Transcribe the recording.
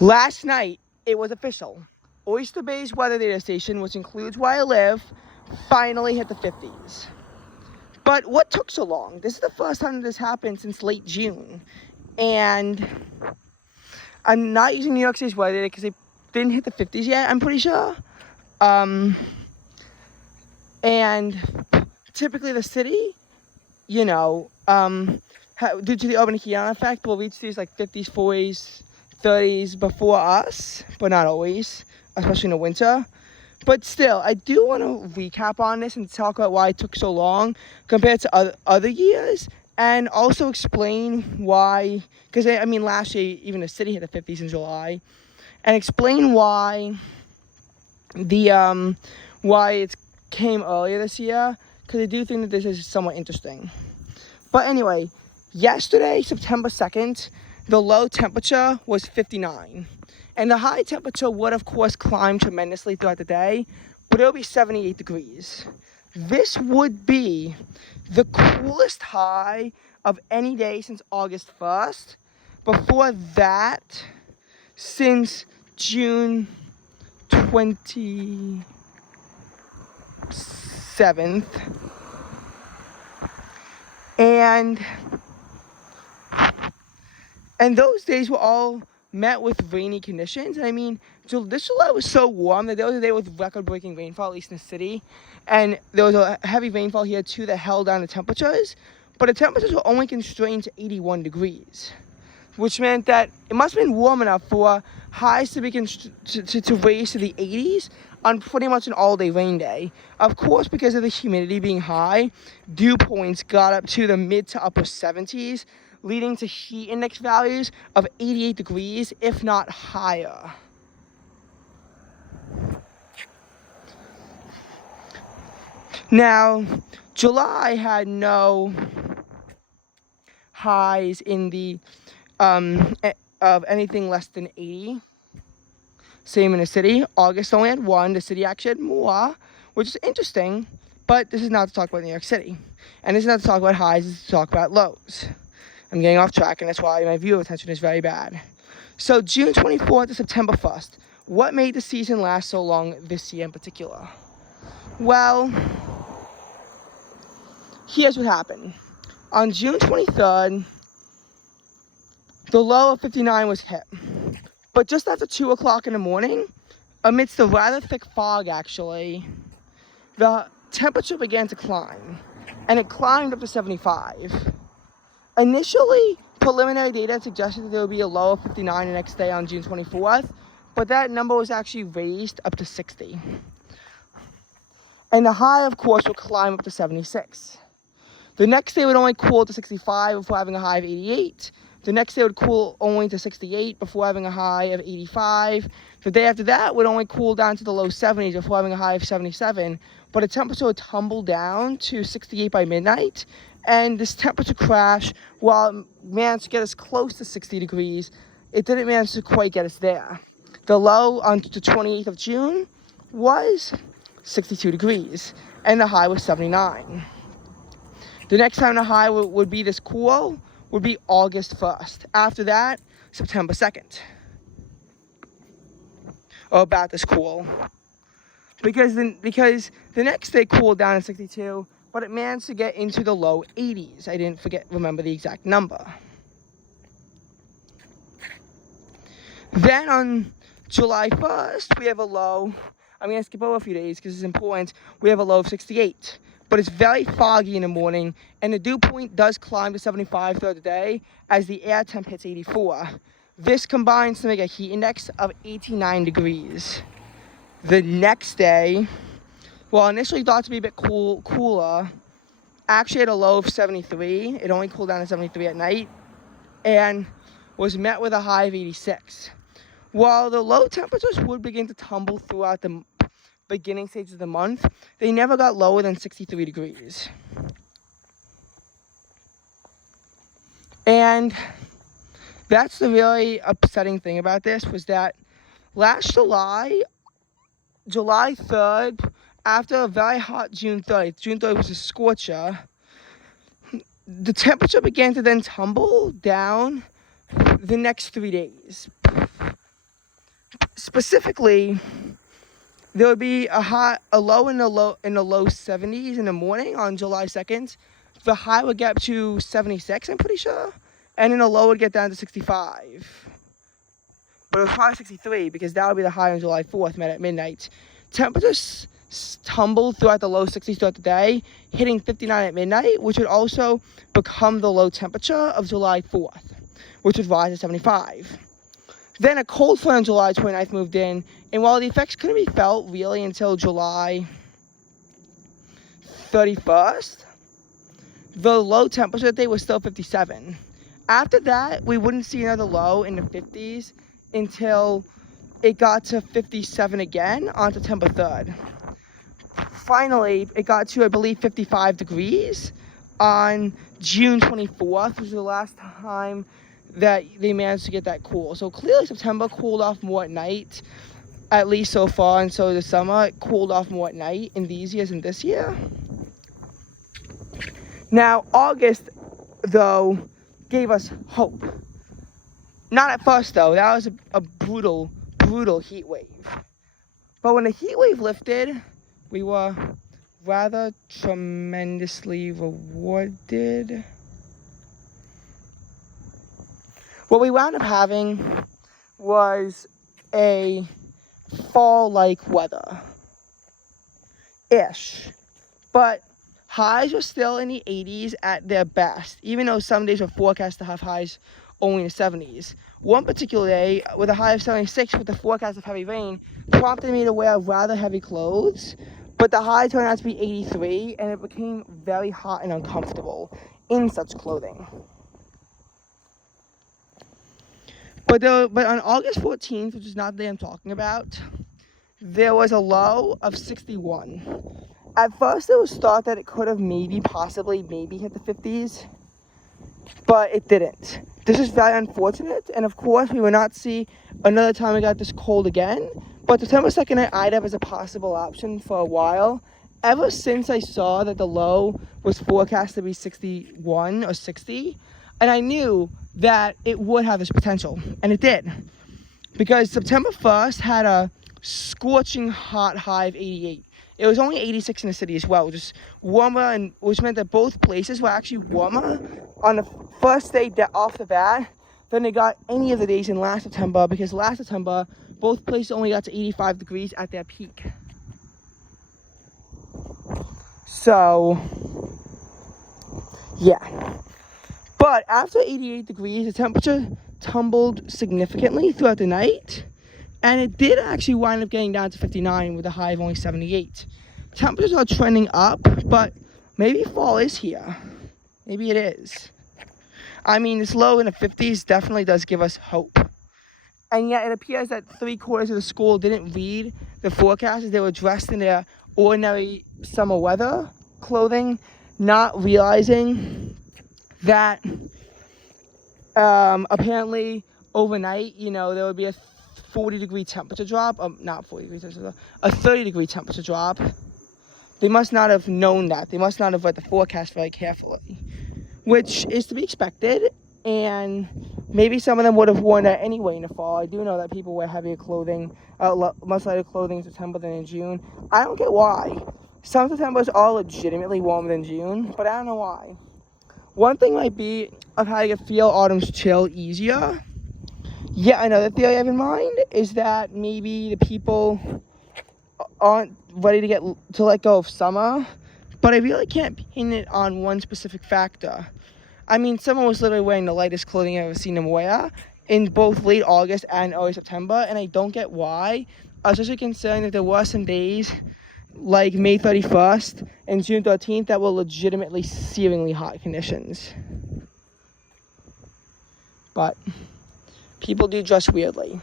Last night, it was official. Oyster Bay's weather data station, which includes where I live, finally hit the 50s. But what took so long? This is the first time this happened since late June. And I'm not using New York City's weather data because they didn't hit the 50s yet, I'm pretty sure. And typically the city, due to the urban heat effect, will reach these like 50s, 40s, 30s before us, but not always, especially in the winter. But still, I do want to recap on this and talk about why it took so long compared to other years, and also explain why, because last year even the city hit the 50s in July, and explain why why it came earlier this year, because I do think that this is somewhat interesting. But anyway, yesterday, September 2nd, the low temperature was 59. And the high temperature would, of course, climb tremendously throughout the day, but it'll be 78 degrees. This would be the coolest high of any day since August 1st. Before that, since June 27th. And those days were all met with rainy conditions. This July was so warm that there was a day with record-breaking rainfall, at least in the city. And there was a heavy rainfall here, too, that held down the temperatures. But the temperatures were only constrained to 81 degrees, which meant that it must have been warm enough for highs to be to raise to the 80s on pretty much an all-day rain day. Of course, because of the humidity being high, dew points got up to the mid to upper 70s, leading to heat index values of 88 degrees, if not higher. Now, July had no highs in the of anything less than 80. Same in the city. August only had one. The city actually had more, which is interesting. But this is not to talk about New York City. And this is not to talk about highs, this is to talk about lows. I'm getting off track, and that's why my view of attention is very bad. So June 24th to September 1st. What made the season last so long this year in particular? Well, here's what happened. On June 23rd, the low of 59 was hit. But just after 2 o'clock in the morning, amidst a rather thick fog actually, the temperature began to climb. And it climbed up to 75. Initially, preliminary data suggested that there would be a low of 59 the next day on June 24th, but that number was actually raised up to 60. And the high, of course, would climb up to 76. The next day would only cool to 65 before having a high of 88. The next day would cool only to 68 before having a high of 85. The day after that would only cool down to the low 70s before having a high of 77. But the temperature would tumble down to 68 by midnight. And this temperature crash, while it managed to get us close to 60 degrees, it didn't manage to quite get us there. The low on the 28th of June was 62 degrees, and the high was 79. The next time the high would be this cool would be August 1st. After that, September 2nd. Or about this cool. Because the next day cooled down to 62, but it managed to get into the low 80s. I didn't remember the exact number. Then on July 1st, we have a low. I'm going to skip over a few days because it's important. We have a low of 68. But it's very foggy in the morning, and the dew point does climb to 75 throughout the day as the air temp hits 84. This combines to make a heat index of 89 degrees. The next day, well, initially thought to be a bit cooler, actually had a low of 73. It only cooled down to 73 at night, and was met with a high of 86. While the low temperatures would begin to tumble throughout the beginning stages of the month, they never got lower than 63 degrees. And that's the really upsetting thing about this, was that last July 3rd, after a very hot June 30th was a scorcher, the temperature began to then tumble down the next 3 days. Specifically, there would be a low in the low 70s in the morning on July 2nd. The high would get up to 76, I'm pretty sure, and then the low would get down to 65. But it was probably 63 because that would be the high on July 4th, met at midnight. Temperatures tumbled throughout the low 60s throughout the day, hitting 59 at midnight, which would also become the low temperature of July 4th, which would rise to 75. Then a cold front on July 29th moved in, and while the effects couldn't be felt really until July 31st, the low temperature that day was still 57. After that, we wouldn't see another low in the 50s until it got to 57 again on September 3rd. Finally, it got to, I believe, 55 degrees on June 24th, which was the last time that they managed to get that cool. So clearly September cooled off more at night, at least so far, and so the summer it cooled off more at night in these years and this year. Now, August, though, gave us hope. Not at first, though. That was a brutal, brutal heat wave. But when the heat wave lifted, we were rather tremendously rewarded. What we wound up having was a fall-like weather-ish. But highs were still in the 80s at their best, even though some days were forecast to have highs only in the 70s. One particular day, with a high of 76 with the forecast of heavy rain, prompted me to wear rather heavy clothes, but the high turned out to be 83, and it became very hot and uncomfortable in such clothing. But on August 14th, which is not the day I'm talking about, there was a low of 61. At first, it was thought that it could have possibly hit the 50s, but it didn't. This is very unfortunate, and of course, we will not see another time we got this cold again, but September 2nd I eyed up as a possible option for a while, ever since I saw that the low was forecast to be 61 or 60, and I knew that it would have this potential, and it did. Because September 1st had a scorching hot high of 88. It was only 86 in the city as well, which is warmer, and which meant that both places were actually warmer on the first day off the bat than they got any of the days in last September, because last September, both places only got to 85 degrees at their peak. So, yeah. But after 88 degrees, the temperature tumbled significantly throughout the night, and it did actually wind up getting down to 59 with a high of only 78. Temperatures are trending up, but maybe fall is here. Maybe it is. I mean, this low in the 50s definitely does give us hope. And yet it appears that 3/4 of the school didn't read the forecast as they were dressed in their ordinary summer weather clothing, not realizing that apparently overnight, there would be a 40-degree temperature drop. Not 40 degrees temperature drop, a 30-degree temperature drop. They must not have known that. They must not have read the forecast very carefully, which is to be expected, and maybe some of them would have worn that anyway in the fall. I do know that people wear heavier clothing, much lighter clothing in September than in June. I don't get why. Some Septembers are legitimately warmer than June, but I don't know why. One thing might be of how you can feel autumn's chill easier. Yet another theory I have in mind is that maybe the people aren't ready to let go of summer, but I really can't pin it on one specific factor. I mean, someone was literally wearing the lightest clothing I've ever seen them wear in both late August and early September, and I don't get why, especially considering that there were some days like May 31st and June 13th that were legitimately searingly hot conditions. But people do dress weirdly.